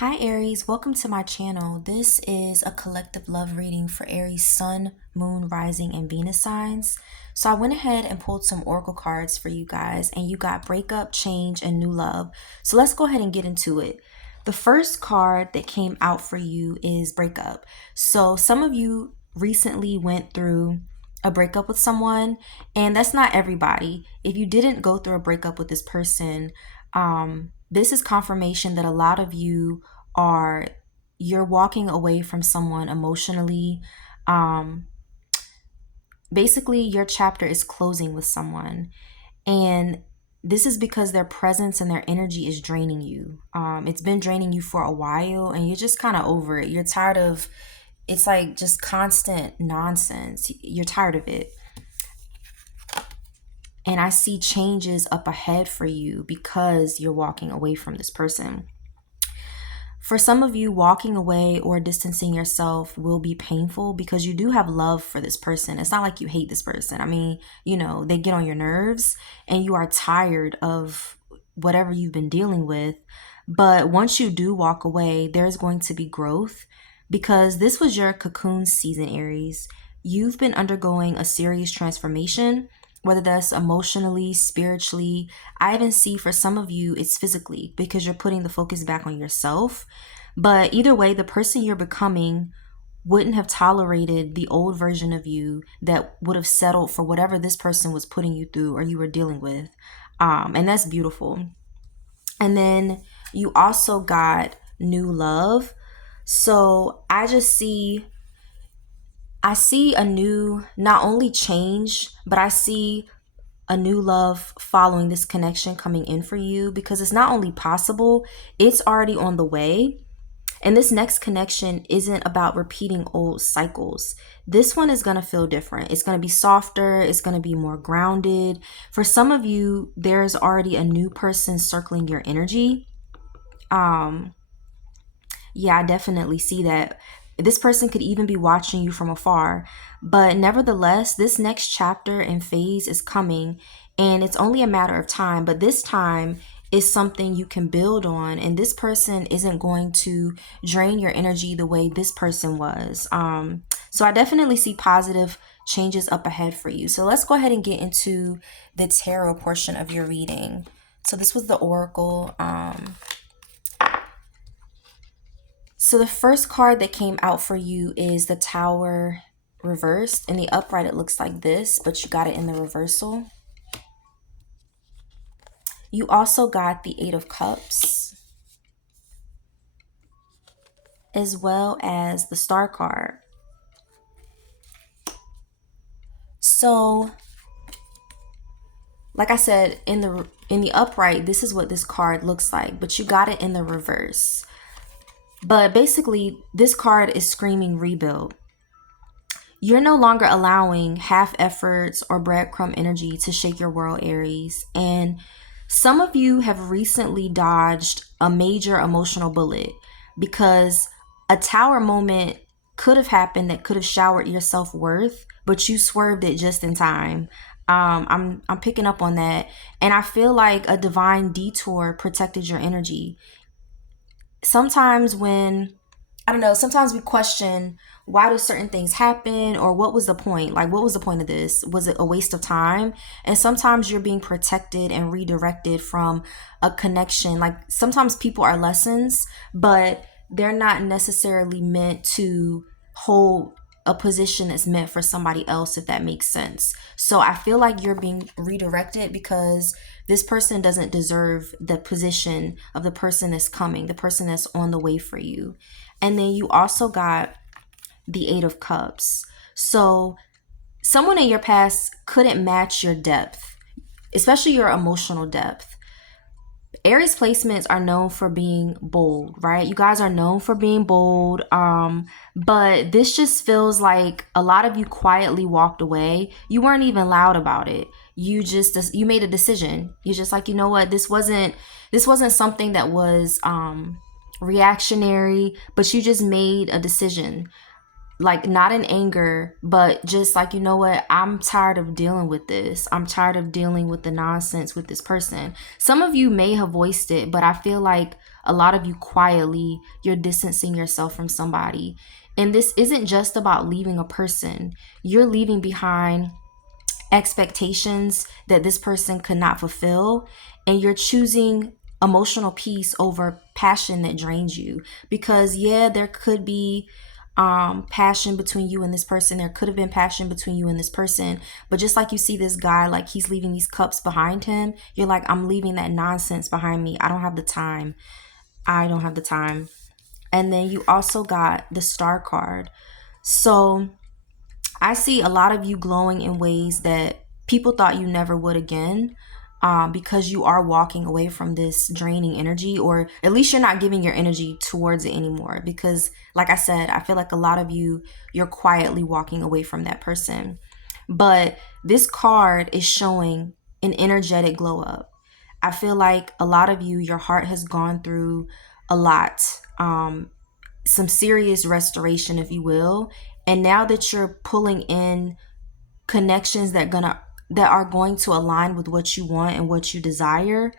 Hi Aries, welcome to my channel. This is a collective love reading for Aries Sun, Moon, Rising, and Venus signs. So I went ahead and pulled some oracle cards for you guys, and you got breakup, change, and new love. So let's go ahead and get into it. The first card that came out for you is breakup. So some of you recently went through a breakup with someone, and that's not everybody. If you didn't go through a breakup with this person, this is confirmation that a lot of you are you're walking away from someone emotionally. Um, Basically, your chapter is closing with someone, and this is because their presence and their energy is draining you. It's been draining you for a while, and you're just kind of over it. You're tired of it's like just constant nonsense. You're tired of it. And I see changes up ahead for you because you're walking away from this person. For some of you, walking away or distancing yourself will be painful because you do have love for this person. It's not like you hate this person. I mean, they get on your nerves and you are tired of whatever you've been dealing with. But once you do walk away, there's going to be growth because this was your cocoon season, Aries. You've been undergoing a serious transformation, whether that's emotionally, spiritually. I even see for some of you, it's physically because you're putting the focus back on yourself. But either way, the person you're becoming wouldn't have tolerated the old version of you that would have settled for whatever this person was putting you through or you were dealing with. And that's beautiful. And then you also got new love. So I see a new, not only change, but I see a new love following this connection coming in for you because it's not only possible, it's already on the way. And this next connection isn't about repeating old cycles. This one is going to feel different. It's going to be softer. It's going to be more grounded. For some of you, there's already a new person circling your energy. Yeah, I definitely see that. This person could even be watching you from afar. But nevertheless, this next chapter and phase is coming, and it's only a matter of time. But this time is something you can build on, and this person isn't going to drain your energy the way this person was. So I definitely see positive changes up ahead for you. So let's go ahead and get into the tarot portion of your reading. So this was the oracle. So the first card that came out for you is the Tower reversed. In the upright, it looks like this, but you got it in the reversal. You also got the Eight of Cups, as well as the Star card. So, like I said, in the upright, this is what this card looks like, but you got it in the reverse. But basically, this card is screaming rebuild. You're no longer allowing half efforts or breadcrumb energy to shake your world, Aries. And some of you have recently dodged a major emotional bullet because a tower moment could have happened that could have showered your self-worth, but you swerved it just in time. I'm picking up on that. And I feel like a divine detour protected your energy. Sometimes sometimes we question, why do certain things happen, or what was the point? Like, what was the point of this? Was it a waste of time? And sometimes you're being protected and redirected from a connection. Like, sometimes people are lessons, but they're not necessarily meant to hold a position that's meant for somebody else, if that makes sense. So I feel like you're being redirected because this person doesn't deserve the position of the person that's coming, the person that's on the way for you. And then you also got the Eight of Cups. So someone in your past couldn't match your depth, especially your emotional depth. Aries placements are known for being bold, right? You guys are known for being bold. But this just feels like a lot of you quietly walked away. You weren't even loud about it. You made a decision. You're just like, you know what? This wasn't something that was reactionary, but you just made a decision. Like, not in anger, but just like, you know what, I'm tired of dealing with this. I'm tired of dealing with the nonsense with this person. Some of you may have voiced it, but I feel like a lot of you quietly, you're distancing yourself from somebody. And this isn't just about leaving a person. You're leaving behind expectations that this person could not fulfill, and you're choosing emotional peace over passion that drains you. Because yeah, there could be passion between you and this person. There could have been passion between you and this person, but just like you see this guy, like he's leaving these cups behind him, you're like, I'm leaving that nonsense behind me. I don't have the time. I don't have the time. And then you also got the star card. So I see a lot of you glowing in ways that people thought you never would again, because you are walking away from this draining energy, or at least you're not giving your energy towards it anymore. Because, like I said, I feel like a lot of you, you're quietly walking away from that person. But this card is showing an energetic glow up. I feel like a lot of you, your heart has gone through a lot. Some serious restoration, if you will. And now that you're pulling in connections that are going to align with what you want and what you desire,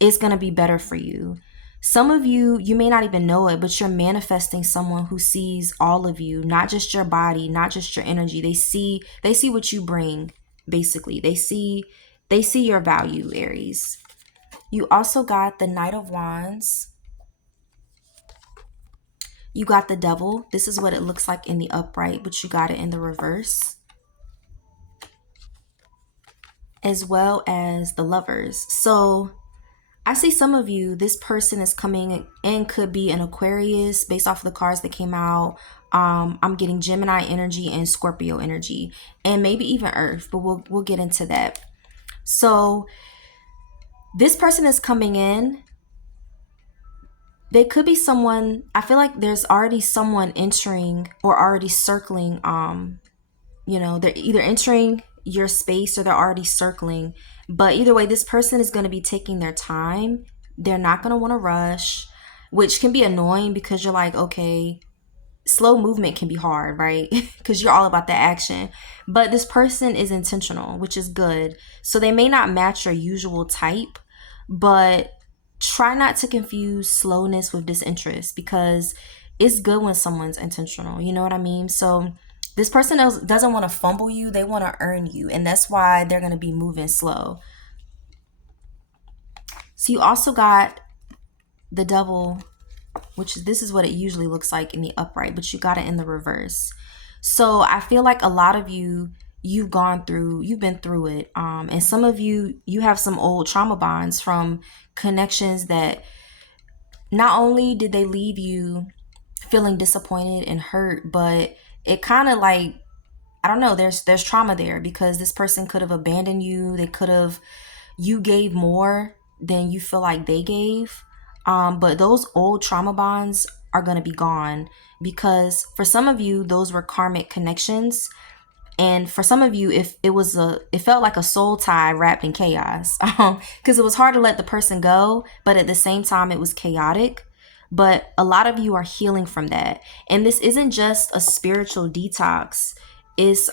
it's gonna be better for you. Some of you, you may not even know it, but you're manifesting someone who sees all of you, not just your body, not just your energy. They see what you bring, basically. They see your value, Aries. You also got the Knight of Wands. You got the Devil. This is what it looks like in the upright, but you got it in the reverse. As well as the Lovers. So I see some of you, this person is coming in, could be an Aquarius based off of the cards that came out. I'm getting Gemini energy and Scorpio energy, and maybe even Earth, but we'll get into that. So this person is coming in. They could be someone, I feel like there's already someone entering or already circling. They're either entering your space or they're already circling. But either way, this person is going to be taking their time. They're not going to want to rush, which can be annoying because you're like, okay, slow movement can be hard, right? Because you're all about the action. But this person is intentional, which is good. So they may not match your usual type, but try not to confuse slowness with disinterest, because it's good when someone's intentional. You know what I mean? So this person doesn't want to fumble you. They want to earn you. And that's why they're going to be moving slow. So you also got the Devil, which this is what it usually looks like in the upright, but you got it in the reverse. So I feel like a lot of you, you've been through it. And some of you, you have some old trauma bonds from connections that not only did they leave you feeling disappointed and hurt, but it kind of like, I don't know, there's trauma there, because this person could have abandoned you. You gave more than you feel like they gave. But those old trauma bonds are going to be gone, because for some of you, those were karmic connections. And for some of you, if it felt like a soul tie wrapped in chaos, because it was hard to let the person go, but at the same time, it was chaotic. But a lot of you are healing from that. And this isn't just a spiritual detox. It's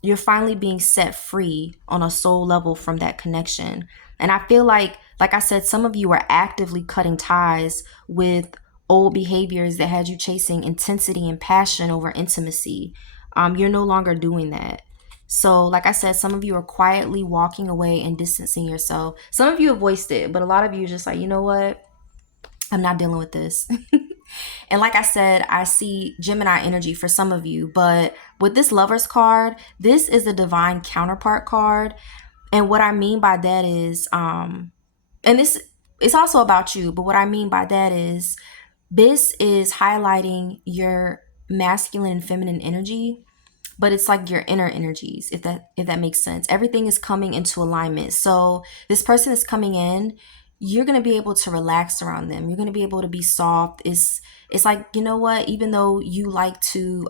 you're finally being set free on a soul level from that connection. And I feel like I said, some of you are actively cutting ties with old behaviors that had you chasing intensity and passion over intimacy. You're no longer doing that. So, like I said, some of you are quietly walking away and distancing yourself. Some of you have voiced it, but a lot of you are just like, you know what? I'm not dealing with this. And like I said, I see Gemini energy for some of you, but with this Lovers card, this is a divine counterpart card. And what I mean by that is, and this it's also about you, but what I mean by that is, this is highlighting your masculine and feminine energy, but it's like your inner energies, if that makes sense. Everything is coming into alignment. So this person is coming in, you're going to be able to relax around them. You're going to be able to be soft. It's like, you know what, even though you like to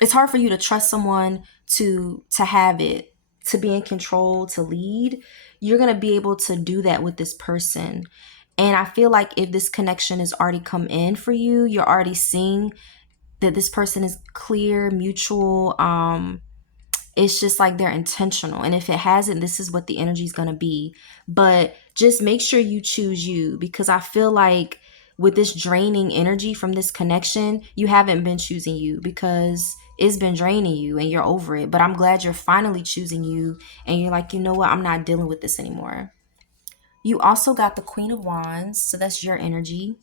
it's hard for you to trust someone to have it, to be in control, to lead. You're going to be able to do that with this person. And I feel like if this connection has already come in for you, you're already seeing that this person is clear, mutual. It's just like they're intentional. And if it hasn't, this is what the energy is going to be. But just make sure you choose you, because I feel like with this draining energy from this connection, you haven't been choosing you because it's been draining you and you're over it. But I'm glad you're finally choosing you and you're like, you know what, I'm not dealing with this anymore. You also got the Queen of Wands, so that's your energy.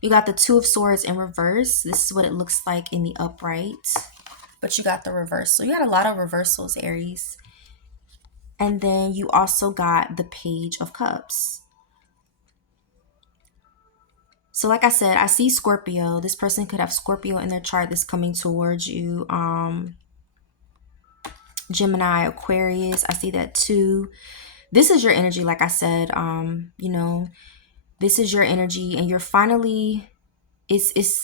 You got the Two of Swords in reverse. This is what it looks like in the upright, but you got the reverse. So you got a lot of reversals, Aries. And then you also got the Page of Cups. So like I said, I see Scorpio. This person could have Scorpio in their chart that's coming towards you. Gemini, Aquarius, I see that too. This is your energy, like I said. This is your energy, and you're finally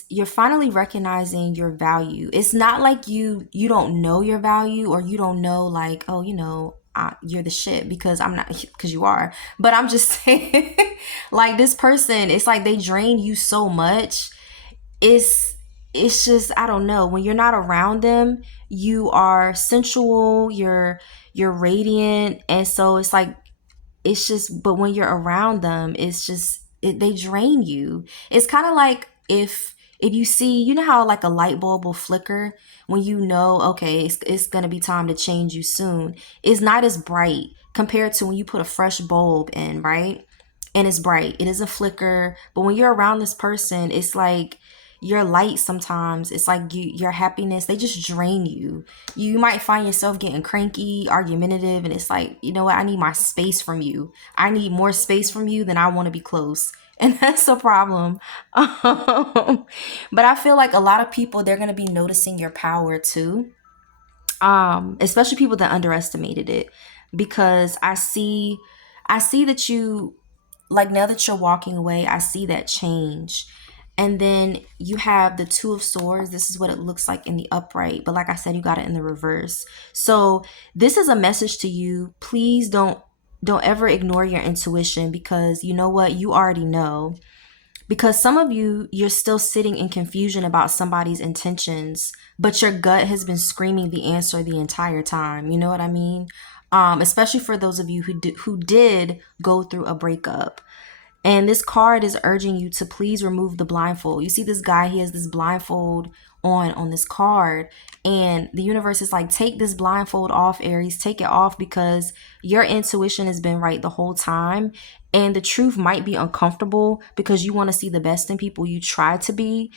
you're finally recognizing your value. It's not like you don't know your value, or you don't know like, oh, you're the shit, because I'm not, because you are. But I'm just saying, like, this person, it's like they drain you so much. It's just, I don't know, when you're not around them, you are sensual, you're radiant, and so it's like, it's just, but when you're around them, it's just they drain you. It's kind of like if you see, you know how like a light bulb will flicker when you know, okay, it's gonna be time to change you soon. It's not as bright compared to when you put a fresh bulb in, right? And it's bright, it doesn't flicker. But when you're around this person, it's like your light, sometimes it's like your happiness, they just drain you. You might find yourself getting cranky, argumentative, and it's like, you know what, I need my space from you. I need more space from you than I want to be close. And that's a problem. But I feel like a lot of people, they're going to be noticing your power too. Especially people that underestimated it, because I see that you, like, now that you're walking away, I see that change. And then you have the Two of Swords. This is what it looks like in the upright, but like I said, you got it in the reverse. So this is a message to you. Please don't ever ignore your intuition, because you know what, you already know. Because some of you, you're still sitting in confusion about somebody's intentions, but your gut has been screaming the answer the entire time. You know what I mean? Especially for those of you who did go through a breakup. And this card is urging you to please remove the blindfold. You see this guy, he has this blindfold on this card. And the universe is like, take this blindfold off, Aries. Take it off, because your intuition has been right the whole time. And the truth might be uncomfortable because you want to see the best in people. You try to be,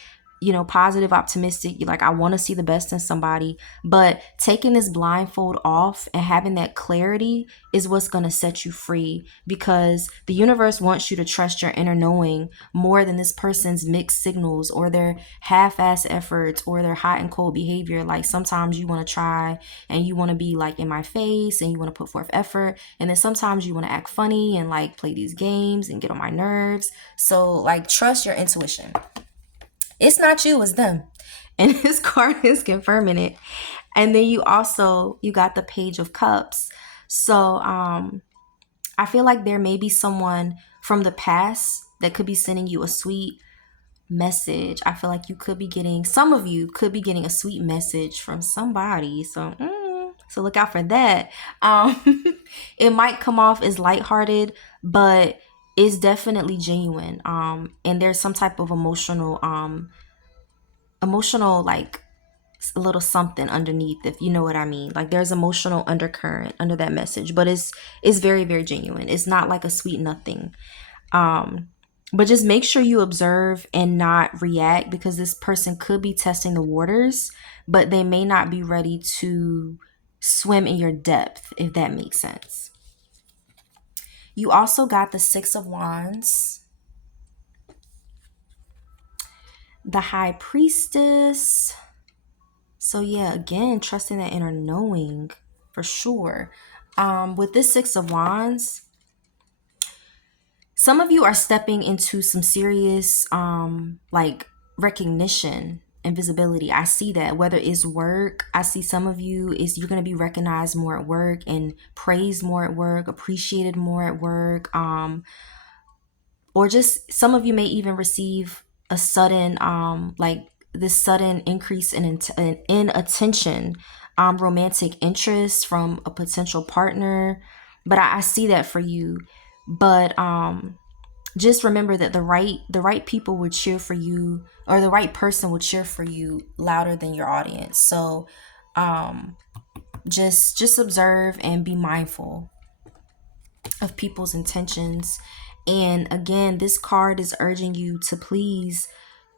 positive, optimistic. You're like, I want to see the best in somebody. But taking this blindfold off and having that clarity is what's going to set you free, because the universe wants you to trust your inner knowing more than this person's mixed signals or their half-ass efforts or their hot and cold behavior. Like, sometimes you want to try and you want to be like in my face and you want to put forth effort, and then sometimes you want to act funny and like play these games and get on my nerves. So like, trust your intuition. It's not you, it's them. And this card is confirming it. And then you got the Page of Cups. So I feel like there may be someone from the past that could be sending you a sweet message. I feel like some of you could be getting a sweet message from somebody. So look out for that. It might come off as lighthearted, but it's definitely genuine. And there's some type of emotional, like a little something underneath, if you know what I mean. Like, there's emotional undercurrent under that message, but it's very, very genuine. It's not like a sweet nothing. But just make sure you observe and not react, because this person could be testing the waters, but they may not be ready to swim in your depth, if that makes sense. You also got the Six of Wands, the High Priestess. So yeah, again, trusting that inner knowing for sure. With this Six of Wands, some of you are stepping into some serious like recognition and visibility. I see that, whether it's work. I see some of you you're going to be recognized more at work and praised more at work, appreciated more at work. Or just some of you may even receive a sudden like this sudden increase in attention, romantic interest from a potential partner. but I see that for you. But just remember that the right people would cheer for you, or the right person would cheer for you louder than your audience. So just observe and be mindful of people's intentions. And again, this card is urging you to please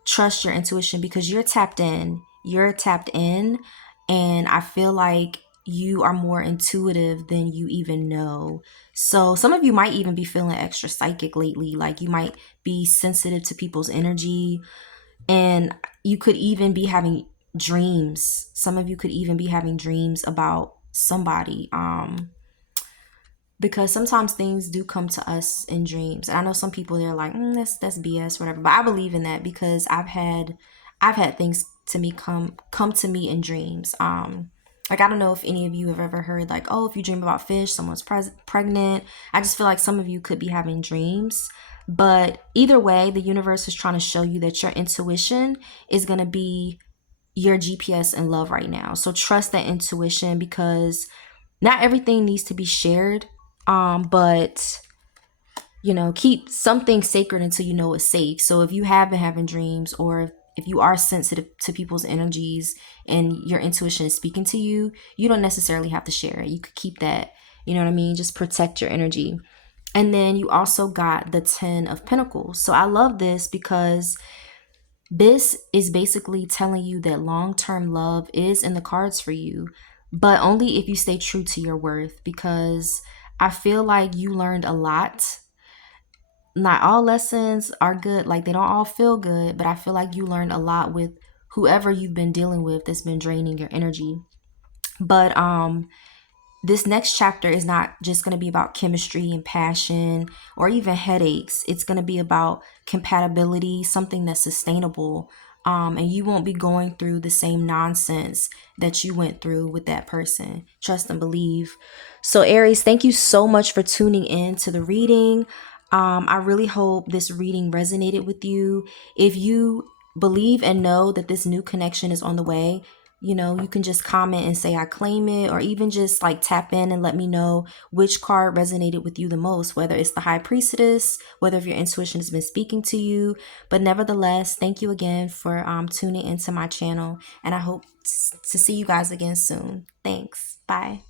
trust your intuition, because you're tapped in. You're tapped in, and I feel like you are more intuitive than you even know. So some of you might even be feeling extra psychic lately. Like you might be sensitive to people's energy, and you could even be having dreams. Some of you could even be having dreams about somebody. Because sometimes things do come to us in dreams. And I know some people, they're like, that's BS, whatever. But I believe in that, because I've had things to me come to me in dreams. Like, I don't know if any of you have ever heard, like, oh, if you dream about fish, someone's pregnant. I just feel like some of you could be having dreams. But either way, the universe is trying to show you that your intuition is going to be your GPS in love right now. So trust that intuition, because not everything needs to be shared. But keep something sacred until you know it's safe. So if you have been having dreams, or if you are sensitive to people's energies and your intuition is speaking to you, you don't necessarily have to share it. You could keep that, you know what I mean? Just protect your energy. And then you also got the 10 of Pentacles. So I love this, because this is basically telling you that long-term love is in the cards for you, but only if you stay true to your worth, because I feel like you learned a lot. Not all lessons are good, like they don't all feel good, but I feel like you learned a lot with whoever you've been dealing with that's been draining your energy. But this next chapter is not just going to be about chemistry and passion or even headaches. It's going to be about compatibility, something that's sustainable. And you won't be going through the same nonsense that you went through with that person. Trust and believe. So Aries, thank you so much for tuning in to the reading. I really hope this reading resonated with you. If you believe and know that this new connection is on the way, you can just comment and say I claim it, or even just like tap in and let me know which card resonated with you the most, whether it's the High Priestess, whether if your intuition has been speaking to you. But nevertheless, thank you again for tuning into my channel, and I hope to see you guys again soon. Thanks. Bye.